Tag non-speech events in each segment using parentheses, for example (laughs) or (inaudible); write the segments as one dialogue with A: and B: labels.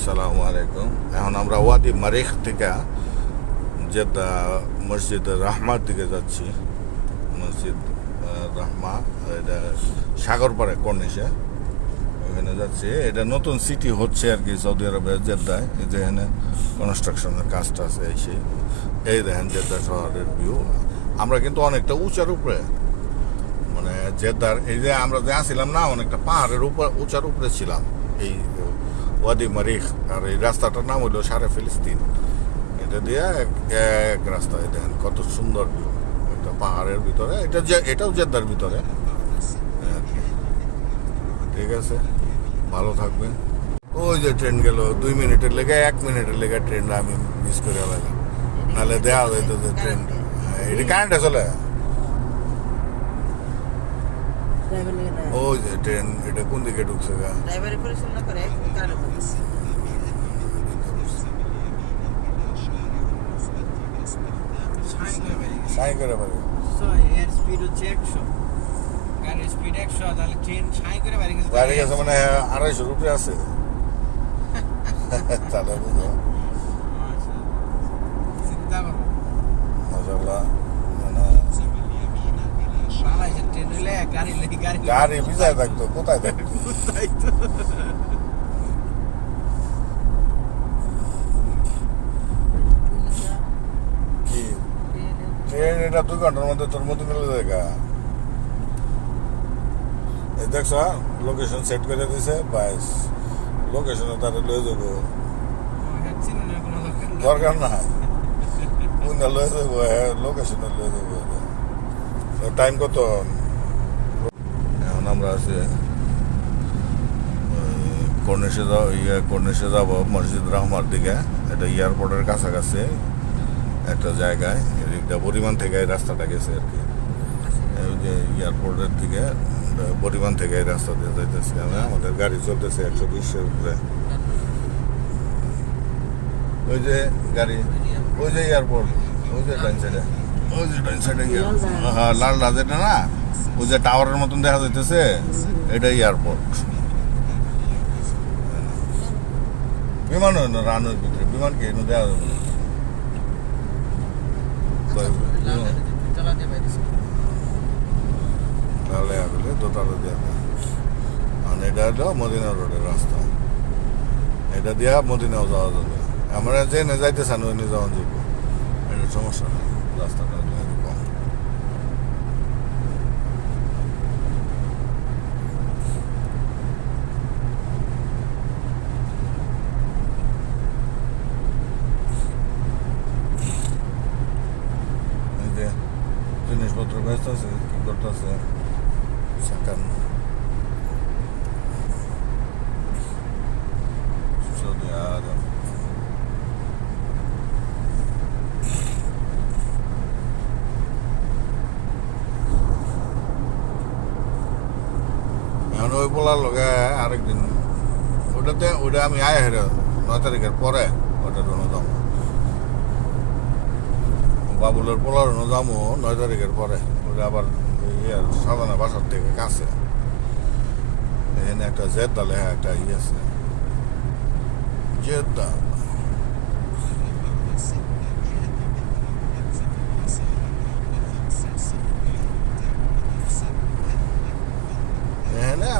A: আসসালামু আলাইকুম। এখন আমরা ওয়াদি মারিখ থেকে জেদ্দা মসজিদ রাহমার দিকে যাচ্ছি। মসজিদ রাহমা, এটা সাগর পাড়ে কর্নিশে। ওখানে যাচ্ছি। এটা নতুন সিটি হচ্ছে আর কি সৌদি আরবের জেদ্দায়। এই যে এখানে কনস্ট্রাকশনের কাজটা আছে, এই সেই। এই দেখেন জেদ্দা শহরের ভিউ আমরা কিন্তু অনেকটা উঁচার উপরে। মানে জেদ্দার, এই যে আমরা যে আসছিলাম না, অনেকটা পাহাড়ের উপর, উঁচার উপরে ছিলাম। এই ওয়াদি মারিখ, আর এই রাস্তাটার নাম হলো সারে ফিলিস্তিন। এটা দিয়ে এক এক রাস্তায় দেখেন কত সুন্দর একটা পাহাড়ের ভিতরে, এটা যে, এটাও জেদ্দার ভিতরে। আর ঠিক আছে, ভালো থাকবেন। ওই যে ট্রেন গেল, দুই মিনিটের লেগে, এক মিনিটের লেগে ট্রেনটা আমি মিস করে গেলাম। নাহলে দেওয়া হইতো যে ট্রেন এটা কারেন্টে চলে। যে ট্রেন এটা কোন দিকে ঢুকছে গা?
B: ড্রাইভারে পরিচালনা করে কারণ
A: সাই করে পারে
C: এর স্পিড হচ্ছে গাড়ির স্পিড তাহলে ট্রেন করে গেছে।
A: গেছে মানে আছে। (laughs) তাহলে বুঝো
C: আচ্ছা। চিন্তা করো
A: মাসাল্লাহ মানে
C: বাংলাদেশের ট্রেন হইলে গাড়ি।
A: ভিজায় থাকতো কোথায় থাকতো? ট্রেন এটা দুই ঘণ্টার মধ্যে তোর মতো মিলে দেখা এই দেখছ লোকেশন সেট করে দিছে বাইস লোকেশনে তারা লয়ে যাব।
C: হচ্ছে না কোনো দরকার নেই।
A: দরকার নাই কোনটা লয়ে যাব লোকেশনে লয়ে যাব। টাইম কত? এখন আমরা আছি। কর্নেশে যাও ইয়ে কর্নেশে যাব মসজিদ রহমার দিকে। এটা এয়ারপোর্টের কাছাকাছি একটা জায়গায় এদিকটা পরিমাণ থেকে এই রাস্তাটা গেছে আর কি। এই যে এয়ারপোর্টের দিকে পরিমাণ থেকে এই রাস্তা দিয়ে যাইতেছি আমি। আমাদের গাড়ি চলতেছে একশো বিশের উপরে। ওই যে গাড়ি ওই যে এয়ারপোর্ট ওই যে ডাইন সাইডে ওই যে ডাইন সাইডে হ্যাঁ লাল রাজেটা না? ওই যে টাওয়ারের মতন দেখা যাইতেছে এটা এয়ারপোর্ট বিমান না রানের ভিতরে বিমান কি দেওয়া যাবে
C: চালাতে পারিস
A: তাহলে আগলে দোতলা দিয়ে আর এটা হলো মদিনা রোডের রাস্তা। এটা দিয়া মদিনাও যাওয়া যাবে। আমরা জেনে যাইতে চান ওই যাওয়া যাব এটা সমস্যা নেই রাস্তাটা হলো এরকম এই যে জিনিসপত্র ব্যস্ত আছে কি করতেছে সাকান সৌদি আরব এখন ওই বলার লগে আরেকদিন ওটাতে ওটা আয় নয় তারিখের পরে ওটা জন্য যাব বাবুলের পোলার যাব নয় তারিখের পরে। ওটা আবার ইয়ে সাধারণ বাসার থেকে কাছে। এখানে একটা জেদ্দা লেখা একটা ইয়ে আছে।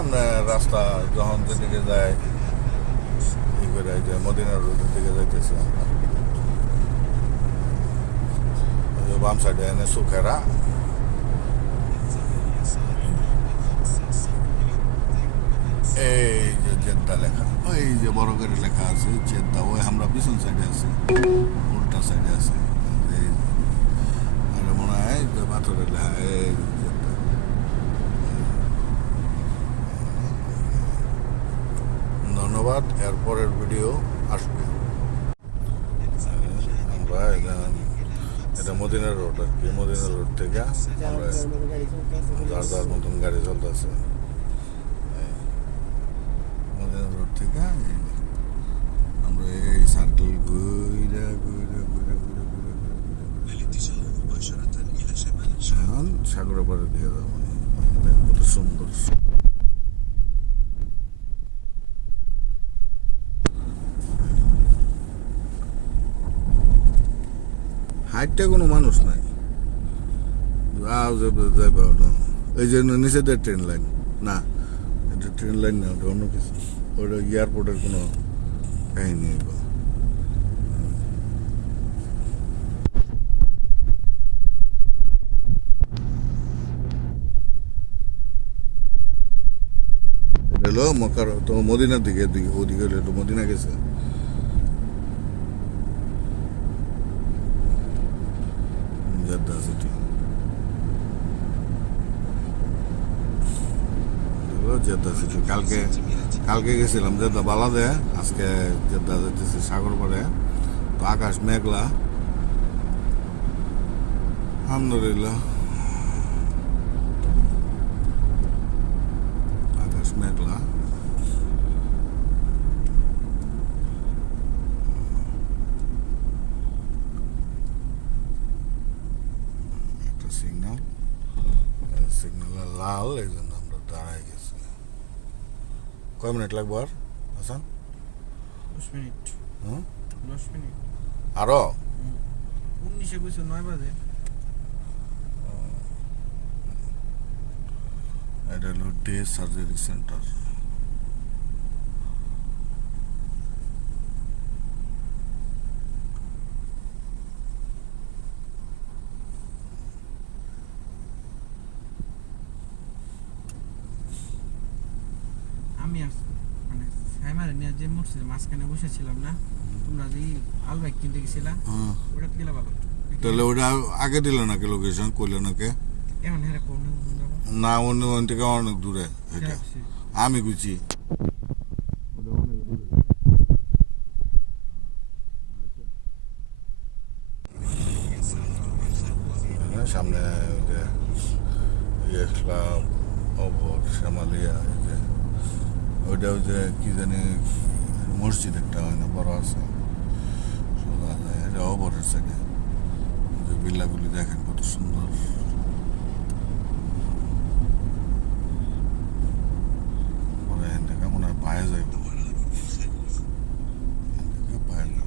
A: আমরা রাস্তা যখন যেদিকে যায় ই করে যে মদিনা রোডের দিকে যাইতেছি আমরা। বাম সাইডে, এনে সুখেরা। এই যে জেদ্দা লেখা, ওই যে বড় করে লেখা আছে জেদ্দা ওই আমরা পিছন সাইডে আছি, উল্টা সাইডে আছে। মনে হয় পাথরের লেখা এই যে জেদ্দা ধন্যবাদ এরপরের ভিডিও আসবে। আমরা এটা- মদিনা রোড আর কি মদিনা রোড থেকে আমরা যার যার মতন গাড়ি চলতেছে। মদিনা রোড থেকে আমরা এই সার্কেল ঘুরে ঘুরে ঘুরে ঘুরে ঘুরে সাগরের পরে দিয়ে যাব। কত সুন্দর হাইটটা কোনো মানুষ নাই। এই যে নিচে দিয়ে ট্রেন লাইন না, এটা ট্রেন লাইন না ওটা অন্য কিছু। ওটা এয়ারপোর্টের কোনো কাহিনী এটা হলো মক্কার তো মদিনার দিকে ওদিকে মদিনা গেছে জেদ্দা সিটি এগুলো জেদ্দা সিটি কালকে কালকে গেছিলাম জেদ্দা বালাদে, আজকে জেদ্দা যেতেছি সাগর পাড়ে তো আকাশ মেঘলা। আলহামদুলিল্লাহ আকাশ মেঘলা একটা সিগন্যাল সিগন্যাল লাল এই জন্য আমরা দাঁড়ায় গেছি কয় মিনিট লাগবো আর হাসান?
C: দশ মিনিট।
A: হুম?
C: দশ মিনিট।
A: আরও?
C: উনিশে বছর নয় বাজে।
A: এটা হলো ডে সার্জারি সেন্টার
C: আমি আর মানে সাইমারে নিয়ে যে মসজিদের মাঝখানে বসেছিলাম না তোমরা যে আলবাইক কিনতে গেছিলা
A: হ্যাঁ।
C: ওটা গেলে ভালো।
A: তাহলে ওটা আগে দিল নাকি লোকেশন কইলে নাকি?
C: এখন হেরে কোন
A: না অন্য ওখান থেকে অনেক দূরে এটা আমি গুছি। সামনে ওই যে ইয়ে অভর শ্যামালিয়া ওইটা ওই যে কি জানি মসজিদ একটা হয় না বড় আছে। সোজা যায়, এটা অবরের সাইডে যে বিল্লাগুলি দেখেন কত সুন্দর। পরে এখান থেকে মনে হয় পায়ে যায় এখান থেকে পায়ে যায়।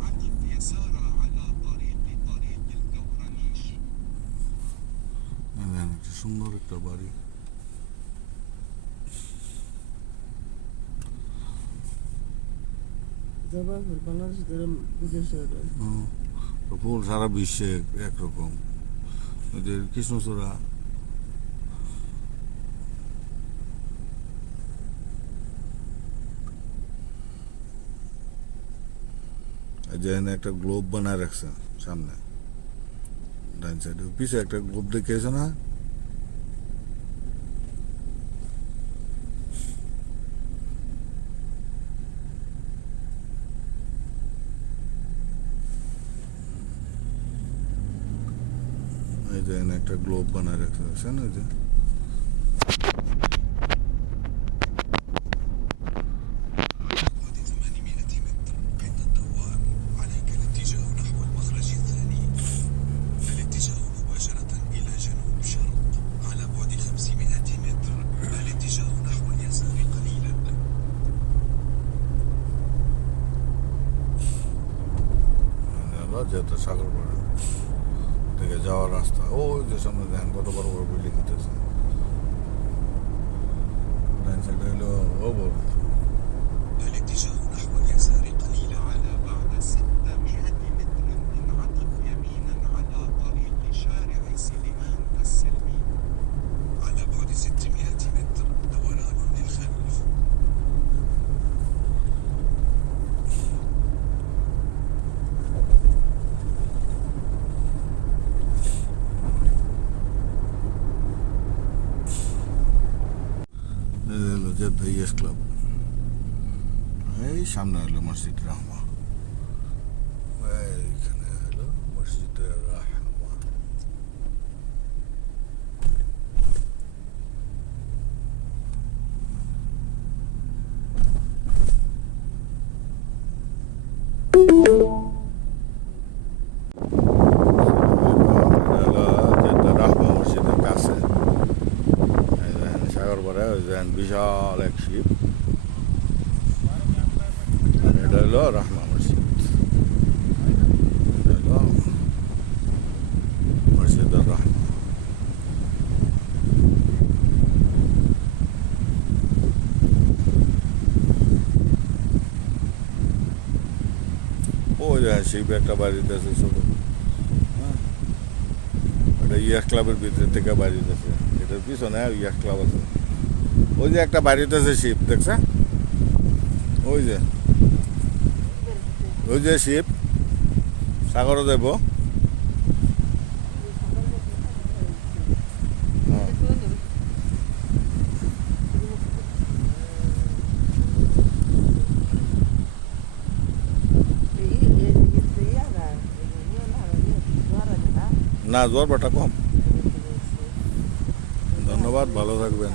A: এই দেখেন, একটা সুন্দর একটা বাড়ি
B: যাবা বাংলাদেশ ধরে বিদেশে
A: হুম। তো ফুল সারা বিশ্বে একরকম। ওদের কৃষ্ণচূড়া এই যে এখানে একটা গ্লোব বানায় রাখছে সামনে। ডাইন সাইডে পিছে একটা গ্লোব দেখিয়েছে না এই যে এখানে একটা গ্লোব বানায় রাখছে দেখছেন ওই যে ক্লাব এই সামনে হলো মসজিদ كان بيجال اكشيب لا رحمة مرسيد لا مرسيد الرحمة هو ده شيء بيتكبر جدا سو سو هذا يخ كلابر بيتكبر جدا سو هذا بيسونه يخ كلابر ওই যে একটা বাড়িতে আছে শিব, দেখছে? ওই যে। ওই যে শিব, সাগরে যাব হ্যাঁ। না, জ্বর বাটা কম। ধন্যবাদ, ভালো থাকবেন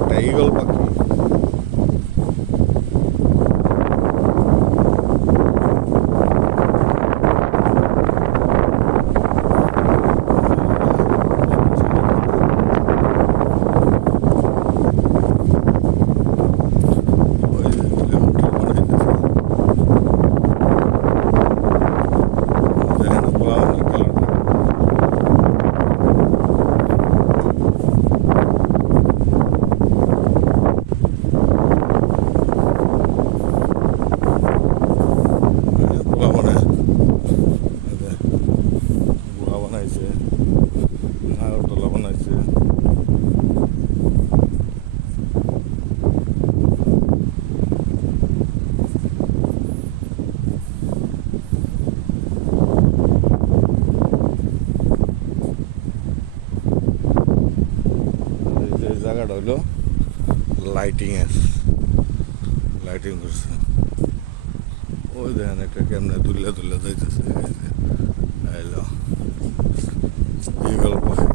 A: একটা ঈগল পাখি ওই যে হেলিকপ্টার বানাইতেছে। দেখেন ব্রাউন কালারটা পোলা বানায় এতে পোলা বানাইছে নাগরতলা বানাইছে এই যে জায়গাটা হইল লাইটিং এর লাইটিং করছে ওই দেখেন একটা কেমনে দুলে দুলে যাইতেছে এই যে, আইলো ঈগল পাখি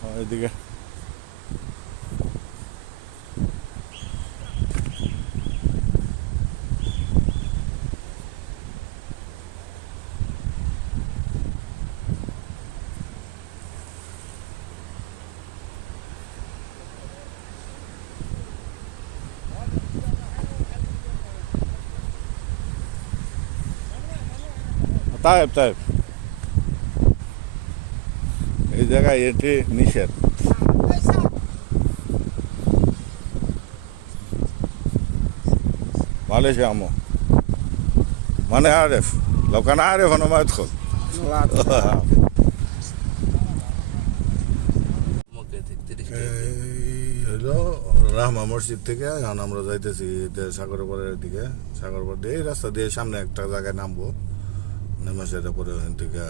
A: হ্যাঁ, এদিকে তায়েব তায়েব এই জায়গায় এটি নিষেধ। মালয়েশিয়া আমো। মানে আরেফ। লোকান আরে অনুমায়ত খোল। রাহমা মসজিদ থেকে, এখন আমরা যাইতেছি সাগরপাড়ের দিকে। সাগরপাড় দিয়ে এই রাস্তা দিয়ে সামনে একটা জায়গায় নামবো। নেমে সেটা পরে ওখান থেকে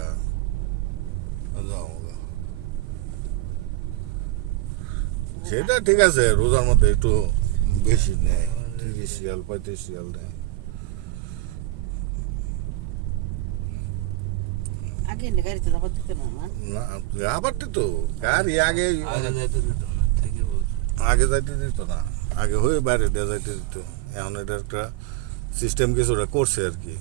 A: সেটা ঠিক আছে রোজার মধ্যে একটু বেশি নেয় তিরিশ রিয়াল পঁয়ত্রিশ রিয়াল নেয় আবার তো গাড়ি আগে আগে যাইতে দিত না আগে হয়ে বাইরে দিয়ে যাইতে দিত এখন এটা একটা সিস্টেম কিছু কিছুটা করছে আর কি।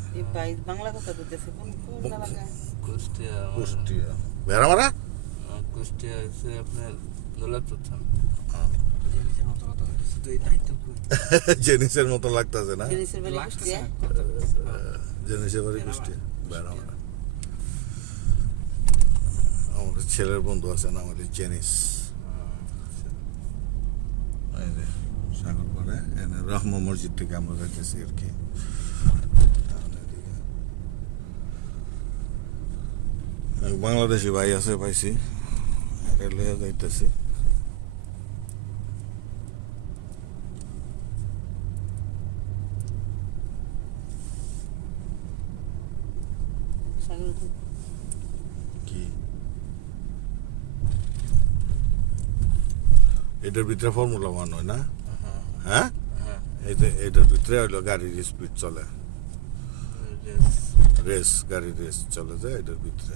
D: বাংলা কথা কইতেছে কোন কোন জায়গা
E: কুষ্টিয়া
A: কুষ্টিয়া। ভেড়ামারা?
E: কুষ্টিয়া হচ্ছে আপনার দৌলতপুর থানা
C: জিনিসের মতো (laughs)
A: লাগতেছে না?
D: জিনিসের বাড়ি কুষ্টিয়া?
A: জেনিসের বাড়ি কুষ্টিয়া ভেড়ামারা। আমার ছেলের বন্ধু আছে না আমাদের জেনিস। সাগর। এনে রহমা মসজিদ থেকে আমরা যাইতেছি আর কি। বাংলাদেশি ভাই আছে পাইছি। যাইতেছি। এটার ভিতরে ফর্মুলা ওয়ান হয় না? হ্যাঁ?
E: হ্যাঁ।
A: এটার ভিতরে হইল গাড়ির স্পিড চলে।
E: রেস।
A: রেস গাড়ির রেস চলে যায় এটার ভিতরে।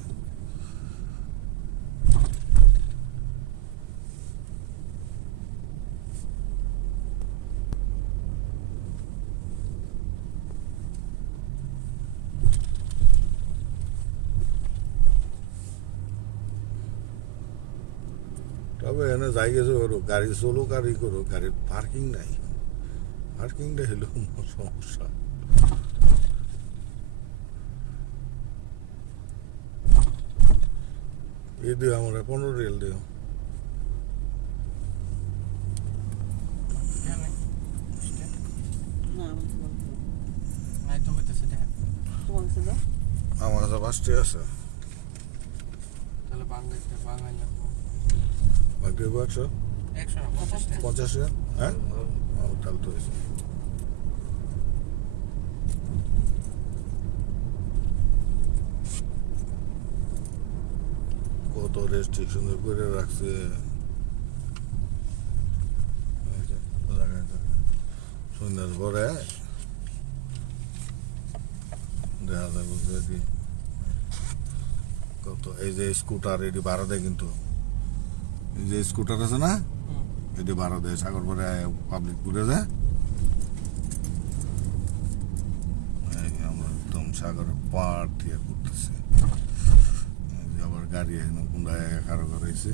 A: এনে যাই গেছে ওর গাড়ি চলো গাড়ি করো গাড়ির পার্কিং নাই। পার্কিংটা হলো সমস্যা। এই দিও আমরা পনেরো রেল দিও।
C: এখানে
D: না? আমি তো বলব না।
C: নাই তো হইতেছে দেখা
D: তোমার কাছে দাও
A: আমার কাছে পাঁচটি আছে
C: তাহলে বাঙালিতে বাঙালি
A: হইবো একশো
C: পঞ্চাশ
A: হ্যাঁ? তাহলে তো হয়েছে। কত রেস্ট্রিকশন করে রাখছে। সন্ধ্যার পরে দেখা যাবে কত এই যে স্কুটার এটি ভাড়া দেয় কিন্তু। যে স্কুটার আছে না। এটি দেয় সাগর পরে পাবলিক ঘুরে যায় আমরা একদম সাগরের পাড় দিয়ে ঘুরতেছি আবার গাড়ি এখানে কোনটায় কারও করেছে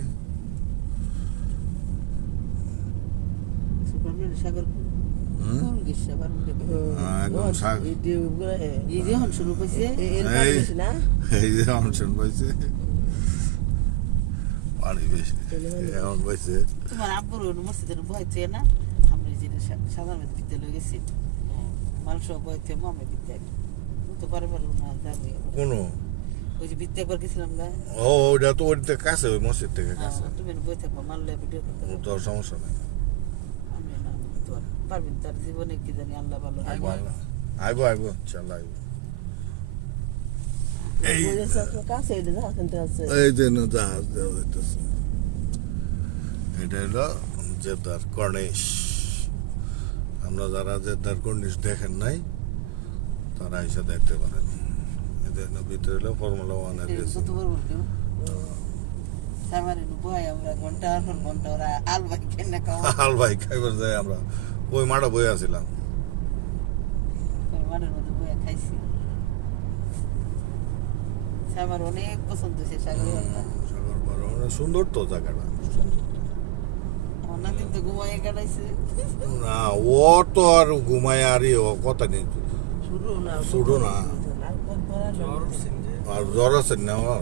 D: সাগর।
A: হ্যাঁ,
B: এই
D: যে
A: অনশন পাইছে পানি বেশি। এমন
D: তোমার আব্বুর মসজিদের ভয় থেকে না আমরা এই যে সাধারণ বিদ্যালয়ে গেছি মানুষ ভয় মামে বিদ্যালয় তো পারে পারব না যাবে
A: কোনো
D: ওই যে বিদ্যা একবার গেছিলাম গা
A: ও ওইটা তো ওইটা কাছে ওই মসজিদ থেকে কাছে
D: তুমি বই থাকব মানলে ভিডিও করতে
A: ও তো আর সমস্যা নেই
D: আমি না আমি তো আর পারবেন তার জীবনে কি জানি আল্লাহ ভালো
A: আইবো আইবো আইবো ইনশাল্লাহ আইবো এই
B: এটা যা কিনতে আছে
A: এই যে জাহাজ দেওয়া হইতেছে এটা হলো জেদ্দার কর্নিশ আমরা যারা জেদ্দার কর্নিশ দেখেন নাই তারা এসে দেখতে পারেন এদের ভিতরে হলো ফর্মুলা
D: ঘণ্টা ওরা আলবাই কেনে খাওয়া
A: হাল ভাই খাইবার যায় আমরা ওই মাঠে বই আছিলাম
D: মাঠের মধ্যে বই খাইছি আমার অনেক পছন্দ হয়েছে সাগর
A: সাগর পার অনেক সুন্দর তো জায়গাটা।
D: তো কাটাইছে।
A: না ও তো আর ঘুমায় আর ও কথা নেই।
B: শুরু না আর
C: জ্বর
A: আছে না আমার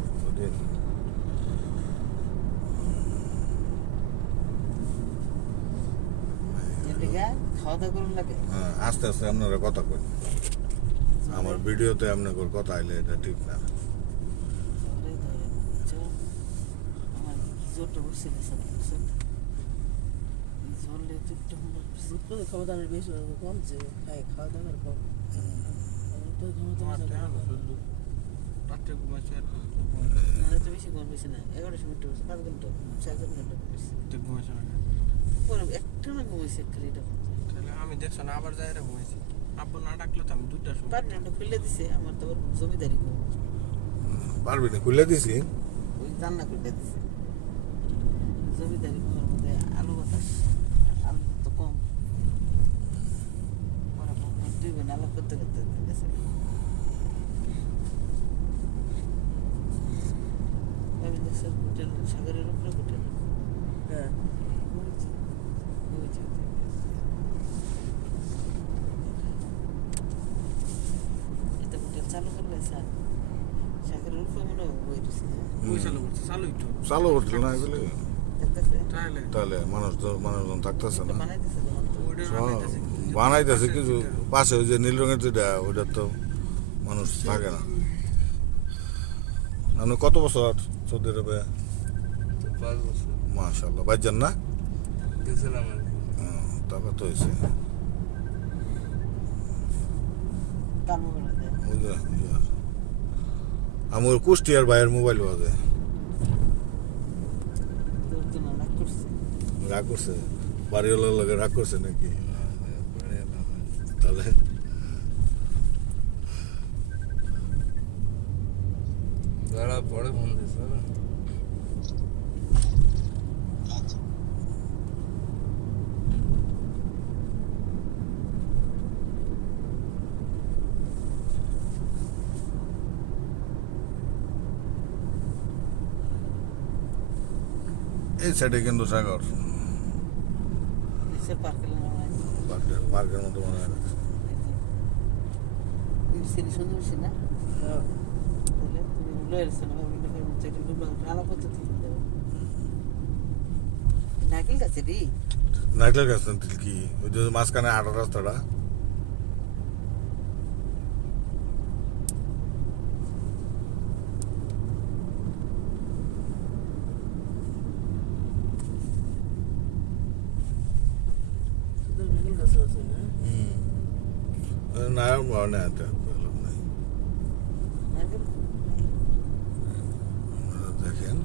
A: হ্যাঁ আস্তে আস্তে আপনারা কথা কই আমার ভিডিওতে আপনাদের কথা আইলে এটা ঠিক না
D: জ্বরে ধরে জ্বর আমার
B: দুটো বেশি কমছে খাই খাওয়া দাওয়ার কম তো
C: তোমার
B: ক্ষমতা
C: টাকা শুধু রাত্রে
D: না তো বেশি ঘুম বেশি না এগারোশো মিনিট বসে পাঁচ ঘণ্টা চার
C: ঘণ্টা না
D: পরে একটা না ঘুমিয়েছে একটা
C: তাহলে আমি দেখছ না আবার যাই ঘুমাইছি আব্বু না ডাকলে তো আমি দুটার সময়
D: পারবি না খুলে দিছে। আমার তো জমিদারি
A: পারবি না খুলে দিছি
D: ওই জান্না খুলে দিছে। জমিদারি মধ্যে আলু বাতাস আলু তো কম পরে দুই বোন আলাপ করতে করতে গেছে হোটেল সাগরের উপরে হোটেল
B: হ্যাঁ
D: চালু করলে স্যার সাগরের উপরে মনে হয়
C: চালু করছে চালু একটু
A: চালু হচ্ছিল না?
C: তাহলে।
A: মানুষ তো মানুষজন থাকতেছে না।
C: বানাইতেছে
A: কিছু পাশে ওই যে নীল রঙের যেটা ওইটা তো মানুষ থাকে না। আপনি কত বছর? সৌদি আরবে মাশাল্লাহ না?
E: আর কি।
A: হুম, তবে তো হয়েছে। আমার কুষ্টিয়ার ভাইয়ের মোবাইল বাজে।
D: তোর জন্য রাগ করছে
A: রাগ করছে বাড়িওয়ালার লগে রাগ করছে নাকি? তাহলে?
E: যারা পরে ফোন দিছে
A: এই সাইডে কিন্তু সাগর।
D: নিশ্চয় পার্কের।
A: পার্কের পার্কের মতো মনে হয়।
D: সিঁড়ি সুন্দর বেশি না? তাহলে তুমি লয়ে এসছো না ভাবি লোকের মধ্যে একটু ডুবলো আলা পদ্ধতি নারকেল গাছে রে
A: নাইকেল গাছ কি? ওই যে মাঝখানে আটা রাস্তাটা
B: শুধু নারকেল গাছ আছে না
A: নাই।
D: নারকেল
A: দেখেন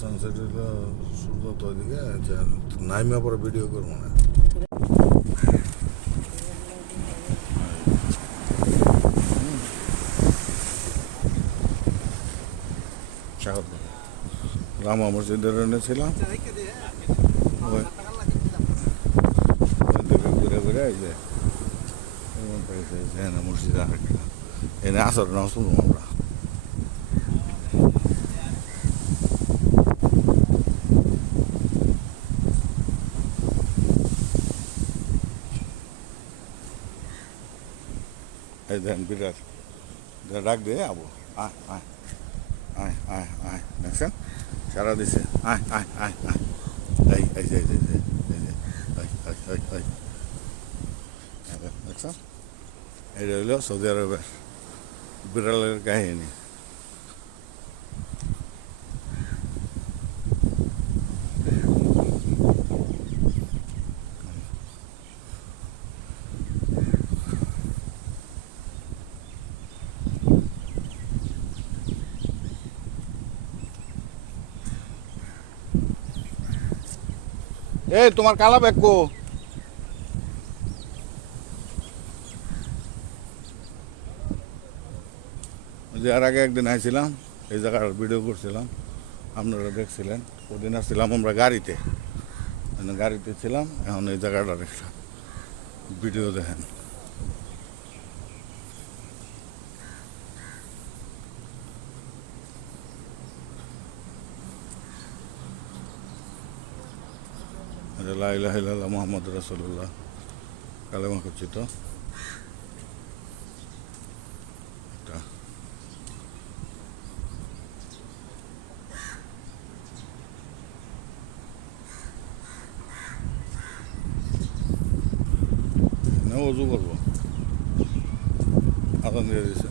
A: সানসেট হলো সূর্য তো ওইদিকে নাইমা পরে ভিডিও করব না। রামা মসজিদের ওই। ঘুরে ঘুরে এই যে এনে মসজিদ আর এনে আসর নামাজ পড়ব আমরা এই দেখেন বিরাট ডাক দিয়ে আবু আয় আয় আয় আয় আয় দেখছেন সারা দিছে আয় আয় আয় আয় এই এই এই এই এই এই এই এই এই এই দেখ, দেখছেন এটা হইল সৌদি আরবের বিড়ালের কাহিনী এই তোমার কালা ব্যাগ কো যে আর আগে একদিন আইছিলাম, এই জায়গার ভিডিও করছিলাম, আপনারা দেখছিলেন, ওদিন আসছিলাম আমরা গাড়িতে। মানে গাড়িতে ছিলাম, এখন এই জায়গাটার একটা ভিডিও দেখেন। লাইলাহ মোহাম্মদ রসুল্লাহ কালেমা করছি তো এটা না অজু করব। আদান দিয়ে দিছে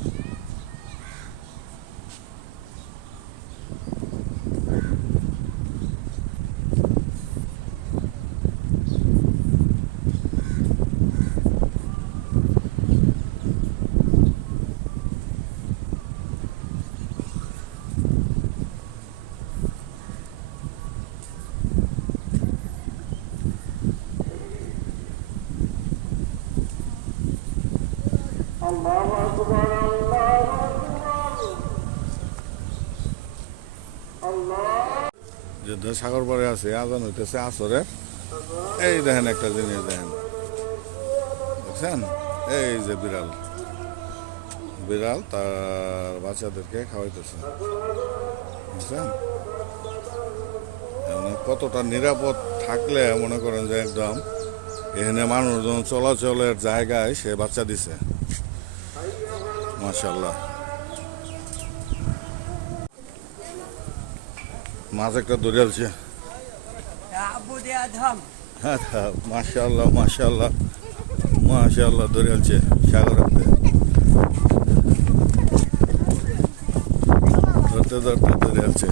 A: যে সাগর পাড়ে আছে, আজান হইতেছে আসরে। এই দেখেন একটা জিনিস দেখেন। দেখছেন? এই যে বিড়াল। বিড়াল তার বাচ্চাদেরকে খাওয়াইতেছে। বুঝছেন এমনি কতটা নিরাপদ থাকলে মনে করেন যে একদম এখানে মানুষজন চলাচলের জায়গায় সে বাচ্চা দিছে। মাশাল্লাহ মাছ একটা ধরে আছে হ্যাঁ হ্যাঁ মাশাল্লাহ মাশাল্লাহ মাশাল্লাহ ধরে আছে সাগর ধরতে ধরতে ধরে আছে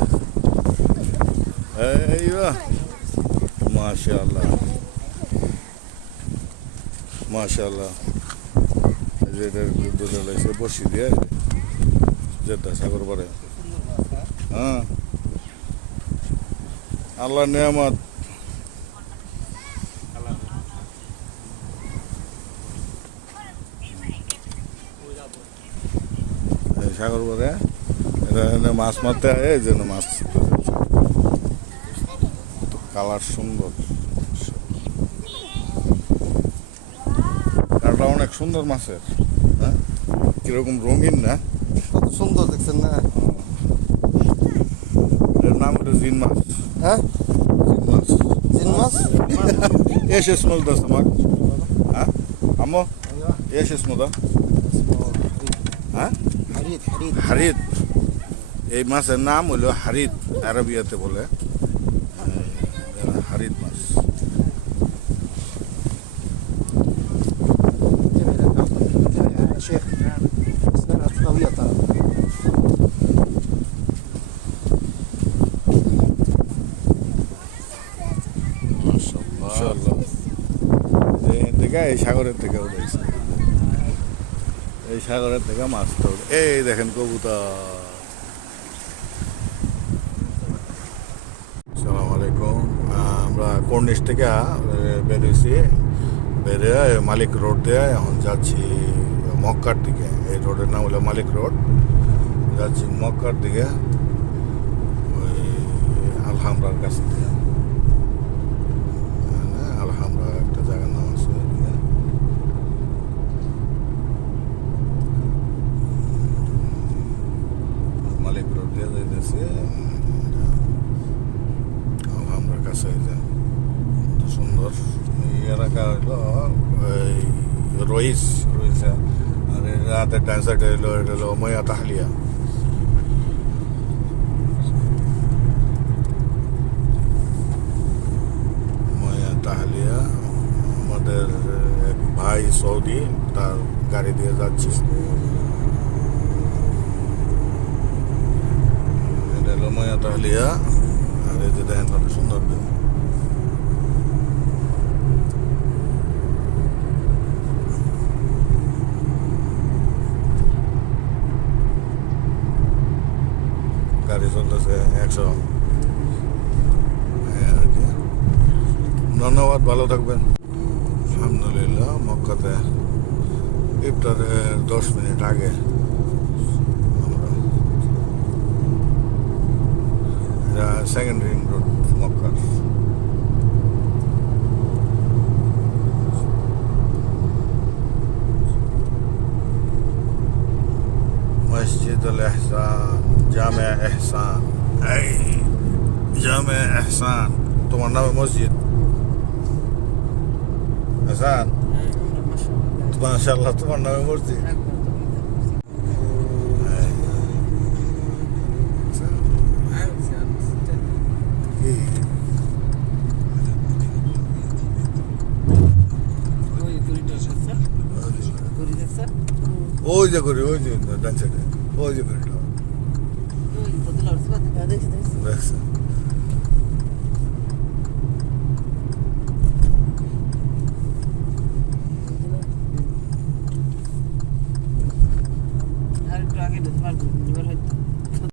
A: এই মাশাল্লাহ মাশাল্লাহ এই যে এটার ধরে লাগছে বসি দিয়ে যেটা সাগর পারে হ্যাঁ। আল্লাহ নিয়ামত। সাগর পরে মাছ মারতে হয় এই জন্য মাছ কালার সুন্দর। কালারটা অনেক সুন্দর মাছের হ্যাঁ? কীরকম রঙিন না?
F: কত সুন্দর দেখছেন না?
A: এর নাম হলো জিন মাছ। He? Zinmaz. Zinmaz? Yaşasın orada
F: samak.
A: Ha? Ama yaşasın
F: orada.
A: ها؟
F: حريد حريد حريد اي مثلا نعم ولا حريد
A: عربية تقول থেকে এই সাগরের থেকে এই সাগরের থেকে এই দেখেন সালাম আলাইকুম আমরা কর্নিশ থেকে বেরিয়েছি বেরিয়ে মালিক রোড দিয়ে এখন যাচ্ছি মক্কার দিকে এই রোডের নাম হলো মালিক রোড যাচ্ছি মক্কার দিকে ওই আলহামরার কাছ থেকে হ্যাঁ, আলহামরা একটা জায়গার নাম আছে ওইদিকে। মালিক রোড দিয়ে যাইতেছি আলহামরার কাছে এই যে কত সুন্দর এই এলাকা হইল এই রইস রইসে আর এই রাতের ডান সাইডে হইল এটা হলো ময়া তাহলিয়া ময়া তাহলিয়া আমাদের এক ভাই সৌদি তার গাড়ি দিয়ে যাচ্ছি এটা হলো ময়া তাহলিয়া আর এই যে দেখেন কত সুন্দর view। গাড়ি চলতেছে একশো এই আর কি ধন্যবাদ ভালো থাকবেন আলহামদুলিল্লাহ মক্কাতে ইফতারের দশ মিনিট আগে আমরা এটা সেকেন্ড রিং রোড মক্কার মসজিদ আল এহসান জামে এহসান এই জামে এহসান, তোমার নামে মসজিদ। এহসান মাশাল্লাহ তোমার নামে মসজিদ।
D: ওই
A: যে করি, ওই যে ডান সাইডে, ওই যে করি
D: ওই তো দিলার সবাই
B: দেখছি